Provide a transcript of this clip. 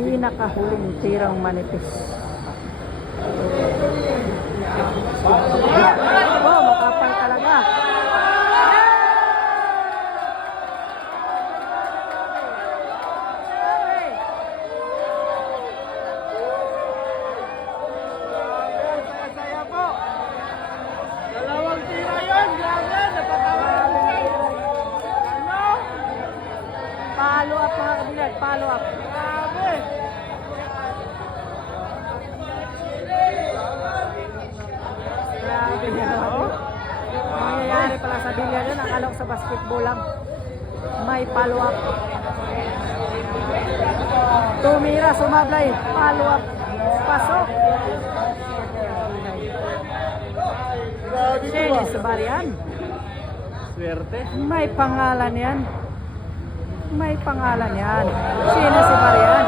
pinakahuling tirang manipis. Oh, makapal talaga. Saya po. Dalawang tira yun. Grabe. Napatawa. Ano? Follow up mga kabilag, follow up. Grabe. Grabe yan. Ang nangyayari pala sa bilya yun, akala ko sa basketball lang. May follow up. Tumira, sumablay, follow up. Pasok. Sino si Barian? Swerte. May pangalan yan. May pangalan yan. Sino si Barian?